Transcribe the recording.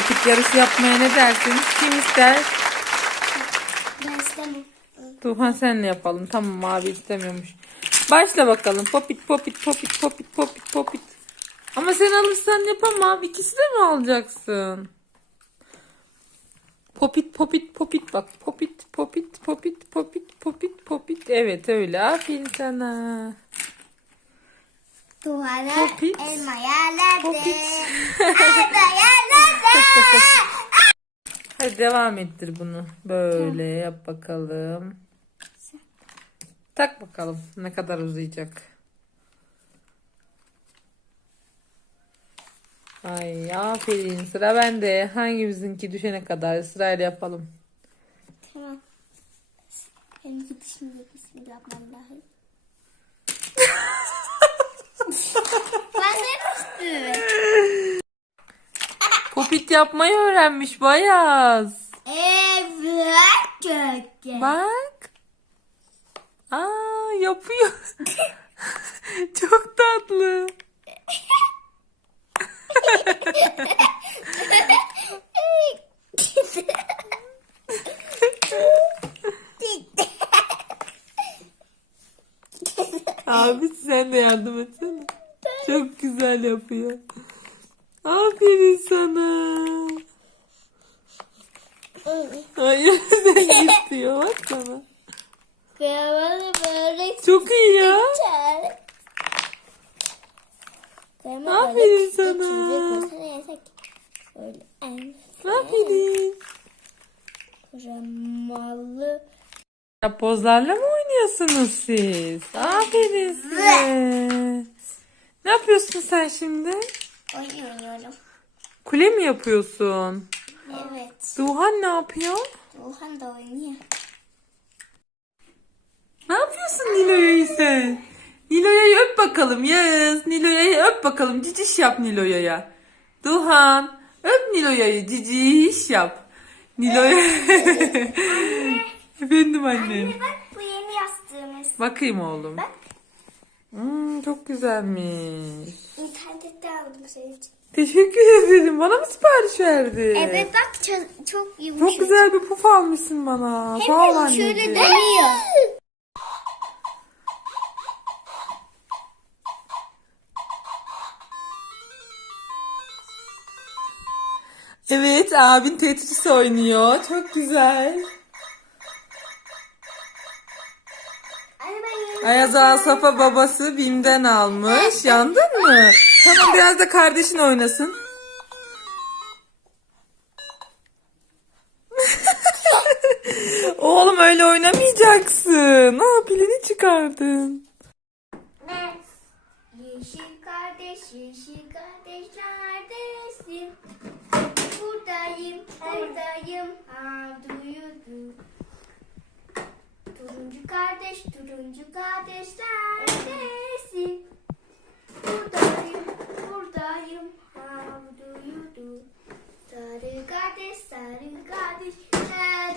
Popit yarışı yapmaya ne dersiniz? Kim ister? Ben istemem. Tuhan senle yapalım. Tamam abi istemiyormuş. Başla bakalım. Popit popit popit popit popit popit. Ama sen alırsan yapamam. İkisi de mi alacaksın? Popit popit popit bak. Popit popit popit popit popit popit. Evet öyle. Aferin sana. Duvara Popit. elma yerlerde. Popit. Elma yerlerde. Hadi devam ettir bunu. Böyle yap bakalım. Tak bakalım ne kadar uzayacak. Ay aferin sıra bende. Hangimizinki düşene kadar sırayla yapalım. tamam. Benim gidişimde kesin yapmam lazım. ben de üstüme. Popit yapmayı öğrenmiş Bayaz. Evet. Çok Bak. Aa yapıyor. Çok tatlı. Abi sen de yardım etsene. Çok güzel yapıyor. Aferin sana. Hayır sen istiyor bak sana. Börek Çok iyi ya. Aferin sana. Aferin. kremalı Ya pozlarla mı oynuyorsunuz siz? Aferin size. Ne yapıyorsun sen şimdi? Oyun oynuyorum. Kule mi yapıyorsun? Evet. Duhan ne yapıyor? Ruhan da oynuyor. Ne yapıyorsun Nilo'yu sen? Nilo'yu öp bakalım Yağız. Nilo'yu öp bakalım. Ciciş yap Nilo'ya. Duhan öp Nilo'yu ciciş yap. Nilo'ya. Efendim annem. Bak bu yeni yastığımız. Bakayım oğlum. Bak Hmm, çok güzelmiş. internette aldım senin için. Teşekkür ederim. Bana mı sipariş verdin? Evet bak çok, çok yumuşak. Çok güzel bir puf almışsın bana. Hem Sağ ol de anneciğim. şöyle dönüyor. Evet abin Tetris oynuyor. Çok güzel. Anne ben yeni Ayaz Asaf'a babası Bim'den almış. Yandın mı? Tamam biraz da kardeşin oynasın. Oğlum öyle oynamayacaksın. Aa pilini çıkardın. Yeşil kardeş, yeşil kardeş neredesin? Buradayım, buradayım. Ha kardeş, turuncu kardeşler neredesin? Buradayım, buradayım, how do you do? Sarı kardeş, sarı kardeş, gel.